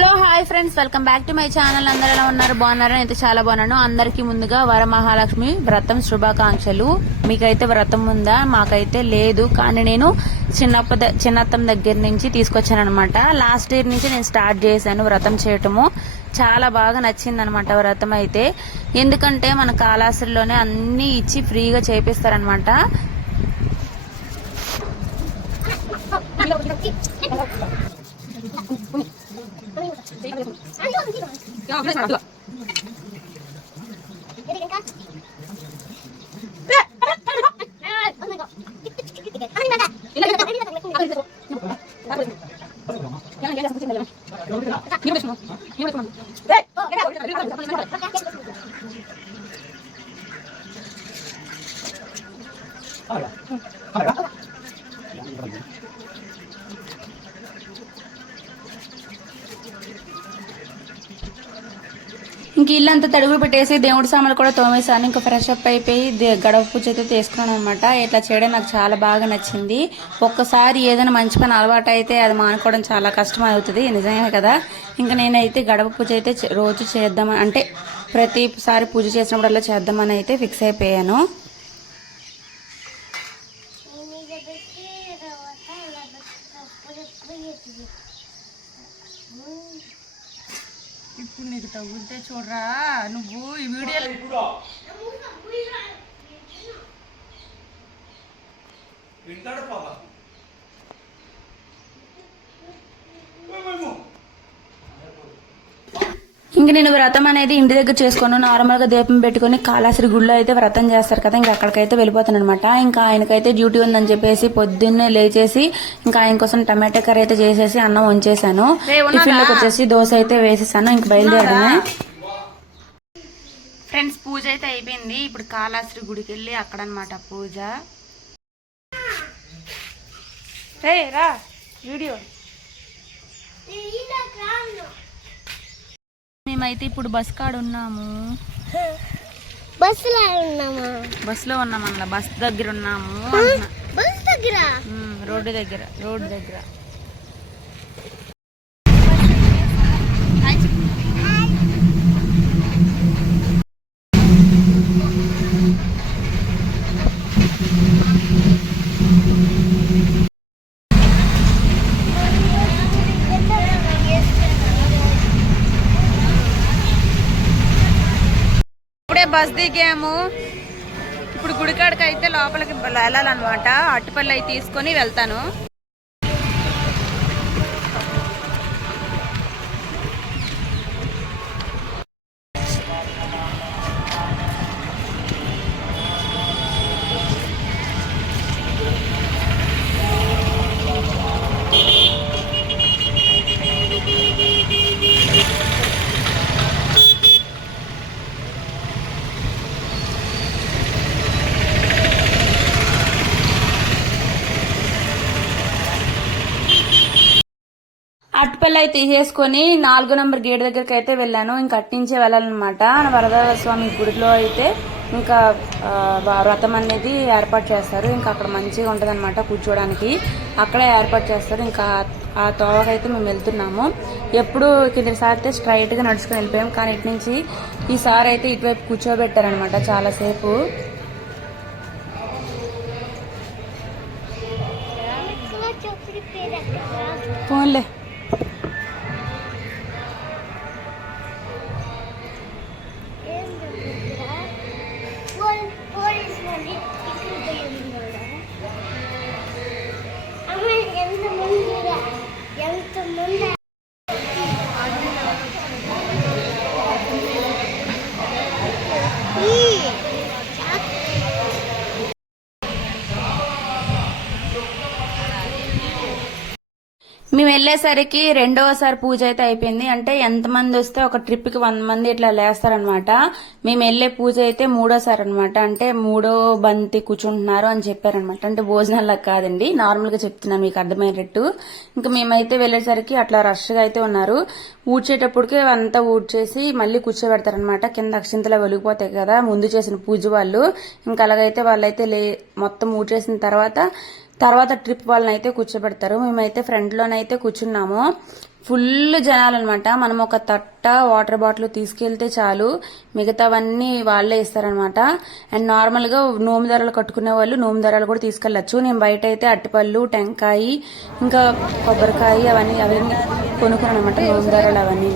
Hello hi friends, welcome back to my channel. అందరూ ఎలా ఉన్నారు? బాగున్నారని అయితే చాలా బాగున్నాను. అందరికీ ముందుగా వరమహాలక్ష్మి వ్రతం శుభాకాంక్షలు. మీకైతే వ్రతం ఉందా? మాకైతే లేదు, కానీ నేను చిన్నత్తం దగ్గర నుంచి తీసుకొచ్చాను అనమాట. లాస్ట్ ఇయర్ నుంచి నేను స్టార్ట్ చేశాను వ్రతం చేయటము. చాలా బాగా నచ్చింది అనమాట వ్రతం అయితే. ఎందుకంటే మన కాళాశ్రీలోనే అన్ని ఇచ్చి ఫ్రీగా చేపిస్తారనమాట. ఇంక ఇల్లంతా తడుగులు పెట్టేసి దేవుడి సామాన్లు కూడా తోమేశాను. ఇంకా ఫ్రెష్ అప్ అయిపోయి గడప పూజ అయితే తీసుకున్నాను అనమాట. ఇట్లా చేయడం నాకు చాలా బాగా నచ్చింది. ఒక్కసారి ఏదైనా మంచి పని అలవాటు అయితే అది మానుకోవడం చాలా కష్టం అవుతుంది, నిజమే కదా. ఇంకా నేనైతే గడప పూజ అయితే రోజు చేద్దామని, అంటే ప్రతిసారి పూజ చేసినప్పుడల్లా చేద్దామని అయితే ఫిక్స్ అయిపోయాను. ఇప్పుడు నీకు తగ్గుతే చూడరా నువ్వు ఈ వీడియోలో ఇంక నేను వ్రతం అనేది ఇంటి దగ్గర చేసుకుని నార్మల్ గా దీపం పెట్టుకుని కాళాశ్రీ గుడిలో అయితే వ్రతం చేస్తారు కదా, ఇంకా అక్కడికైతే వెళ్ళిపోతాను అనమాట. ఇంకా ఆయనకైతే డ్యూటీ ఉందని చెప్పేసి పొద్దున్నే లేచేసి ఇంకా ఆయన కోసం టమాటా కర్రీ అయితే చేసేసి అన్నం వంచేసాను. టిఫిన్ లోకి వచ్చేసి దోశ అయితే వేసేసాను. ఇంక బయలుదేరడమే. ఫ్రెండ్స్, పూజ అయితే అయిపోయింది. ఇప్పుడు కాళాశ్రీ గుడికి వెళ్ళి అక్కడ అనమాట పూజ. రా వీడియో. మేమైతే ఇప్పుడు బస్ కాడ ఉన్నాము. బస్సులో ఉన్నామన్న, బస్ దగ్గర ఉన్నాము. రోడ్డు దగ్గర బస్ దిగాము. ఇప్పుడు గుడికాడికి అయితే లోపలికి వెళ్ళాలన్నమాట. అట్టుపల్లి అయి తీసుకొని వెళ్తాను. అట్టుపల్లి అయితే తీసేసుకొని 4వ నంబర్ గేట్ దగ్గరికి అయితే వెళ్ళాను. ఇంకా అట్నుంచే వెళ్ళాలన్నమాట. వరదస్వామి గుడిలో అయితే ఇంకా వ్రతం అనేది ఏర్పాటు చేస్తారు. ఇంకా అక్కడ మంచిగా ఉంటది అనమాట కూర్చోడానికి, అక్కడే ఏర్పాటు చేస్తారు. ఇంకా ఆ తోవకైతే మేము వెళ్తున్నాము. ఎప్పుడు కిందసారి అయితే స్ట్రైట్ గా నడుచుకుని వెళ్ళిపోయాం, కానీ ఇటు నుంచి ఈసారి అయితే ఇటువైపు కూర్చోబెట్టారనమాట చాలాసేపు. ఫోన్లే మేము వెళ్ళేసరికి 2వసారి పూజ అయితే అయిపోయింది. అంటే ఎంతమంది వస్తే ఒక ట్రిప్ కి 100 మంది ఇట్లా లేస్తారనమాట. మేము వెళ్లే పూజ అయితే 3వసారి అనమాట. అంటే 3వ బంతి కూర్చుంటున్నారు అని చెప్పారనమాట. అంటే భోజనాలకు కాదండి, నార్మల్ గా చెప్తున్నాను మీకు అర్థమయ్యేటట్టు. ఇంకా మేమైతే వెళ్లేసరికి అట్లా రష్ గా అయితే ఉన్నారు. ఊడ్చేటప్పటికి అంతా ఊడ్చేసి మళ్ళీ కూర్చోబెడతారనమాట. కింద అక్షింతలా వెలిగిపోతాయి కదా ముందు చేసిన పూజ వాళ్ళు. ఇంకా అలాగైతే వాళ్ళైతే మొత్తం ఊడ్చేసిన తర్వాత ట్రిప్ వాళ్ళని అయితే కూర్చోబెడతారు. మేమైతే ఫ్రంట్ లోనైతే కూర్చున్నాము. ఫుల్ జనాలు అనమాట. మనం ఒక తట్ట వాటర్ బాటిల్ తీసుకెళ్తే చాలు, మిగతావన్నీ వాళ్ళే ఇస్తారనమాట. అండ్ నార్మల్ గా నోము ధరలు కట్టుకునే వాళ్ళు నోము ధరలు కూడా తీసుకెళ్లొచ్చు. నేను బయట అయితే అట్టిపళ్ళు, టెంకాయ, ఇంకా కొబ్బరికాయ అవన్నీ కొనుక్కున్నాను అనమాట. నోము ధరలు అవన్నీ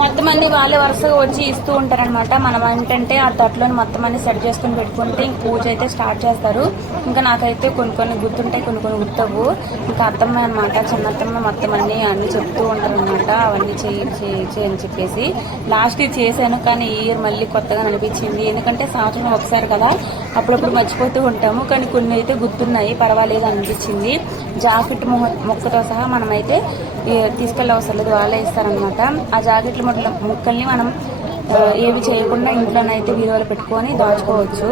మొత్తం అన్ని వాళ్ళే వరుసగా వచ్చి ఇస్తూ ఉంటారనమాట. మనం ఏంటంటే ఆ తొట్లోని మొత్తం అన్ని సెట్ చేసుకుని పెట్టుకుంటే ఇంక పూజ అయితే స్టార్ట్ చేస్తారు. ఇంకా నాకైతే కొన్ని గుర్తుంటాయి, కొన్ని గుర్తవు. ఇంకా అత్తమ్మ అనమాట, చిన్నత్తమ్మ మొత్తం అన్ని చెప్తూ ఉంటారు అనమాట. అవన్నీ చేయి అని చెప్పేసి లాస్ట్ చేశాను. కానీ ఈ ఇయర్ మళ్ళీ కొత్తగా అనిపించింది, ఎందుకంటే సంవత్సరం ఒకసారి కదా, అప్పుడప్పుడు మర్చిపోతూ ఉంటాము. కానీ కొన్ని అయితే గుర్తున్నాయి, పర్వాలేదు అనిపించింది. జాకెట్ మొక్కతో సహా మనమైతే తీసుకెళ్ళి అవసరం లేదు, వాళ్ళే ఇస్తారనమాట. ఆ జాకెట్ల ముక్కల్ని మనం ఏవి చేయకుండా ఇంట్లోనైతే బీరువాలో పెట్టుకొని దాచుకోవచ్చు.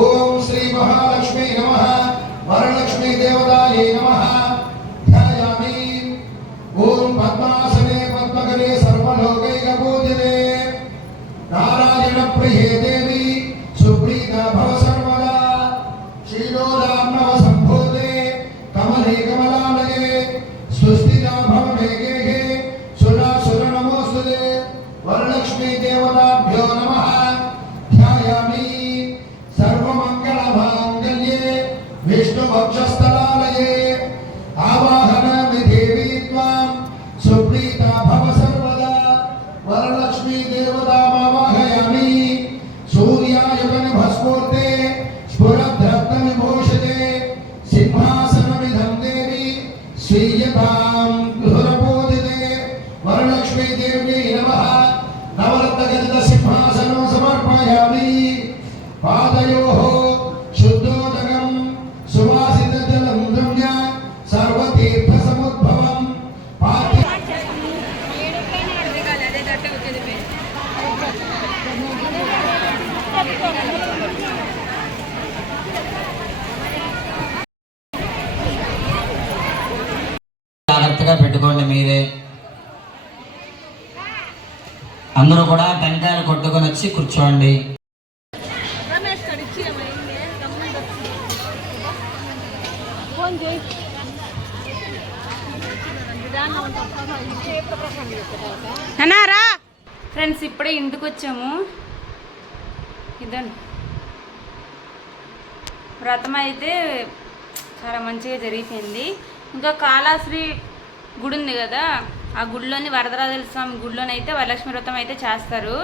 ఓం శ్రీ మహాలక్ష్మీ నమః వరలక్ష్మీ దేవతాయై నమః ధ్యాయామి. ఓం పద్మాసనే పద్మకరే సర్వలోకైక పూజితే నారాయణ ప్రియే దేవి సుప్రీతా భవ సర్వదా. క్షీరోదార్ణవ సంభూతే కమలే కమలాలయే సుస్థితా భవ మేఘే సురాసుర నమోస్తుతే. వరలక్ష్మీ దేవతాభ్యో నమః ధ్యాయామి. సర్వమంగళమాంగళ్యే విష్ణువక్షస్థలాలయే ఆవాహనామి దేవీ త్వాం సుప్రీతా భవ సర్వదా. వరలక్ష్మీ దేవతామావాహయామి. సూర్యాయుగన భస్మూర్తే స్ఫురద్రత్న విభూషితే సింహాసనమిదం దేవి స్వీయతాం గృహపూజితే. వరలక్ష్మీ దేవ్యై నమః. నవరత్న గజిత సింహాసనం సమర్పయామి. పాదయోః శుద్ధోదకం సువాసిత జలం రమ్య సర్వతీర్థ సముద్భవం పాతి. జాగ్రత్తగా పెట్టుకోండి మీరే. అందరూ కూడా టెంకాయలు కొట్టుకొని వచ్చి కూర్చోండి. ఫ్రెండ్స్ ఇప్పుడే ఇంటికి వచ్చాము. ఇదండి వ్రతం అయితే చాలా మంచిగా జరిగిపోయింది. ఇంకా కాళాశ్రీ గుడి ఉంది కదా, ఆ గుడిలోని వరదరాజుల స్వామి గుడిలోనైతే వరలక్ష్మి వ్రతం అయితే చేస్తారు.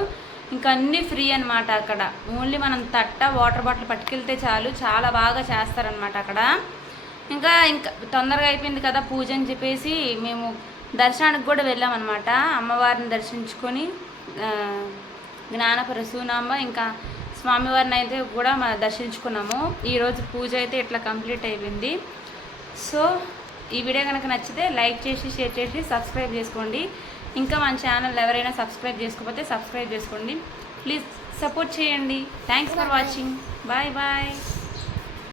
ఇంకా అన్నీ ఫ్రీ అనమాట అక్కడ. ఓన్లీ మనం తట్ట వాటర్ బాటిల్ పట్టుకెళ్తే చాలు, చాలా బాగా చేస్తారనమాట అక్కడ. ఇంకా తొందరగా అయిపోయింది కదా పూజ అని చెప్పేసి మేము దర్శనానికి కూడా వెళ్ళామన్నమాట. అమ్మవారిని దర్శించుకొని జ్ఞానపర సూనాంబ ఇంకా స్వామివారిని అయితే కూడా దర్శించుకున్నాము. ఈరోజు పూజ అయితే ఇట్లా కంప్లీట్ అయిపోయింది. సో ఈ వీడియో కనుక నచ్చితే లైక్ చేసి షేర్ చేసి సబ్స్క్రైబ్ చేసుకోండి. ఇంకా మన ఛానల్ ఎవరైనా సబ్స్క్రైబ్ చేసుకోకపోతే సబ్స్క్రైబ్ చేసుకోండి. ప్లీజ్ సపోర్ట్ చేయండి. Thanks for watching. Bye bye.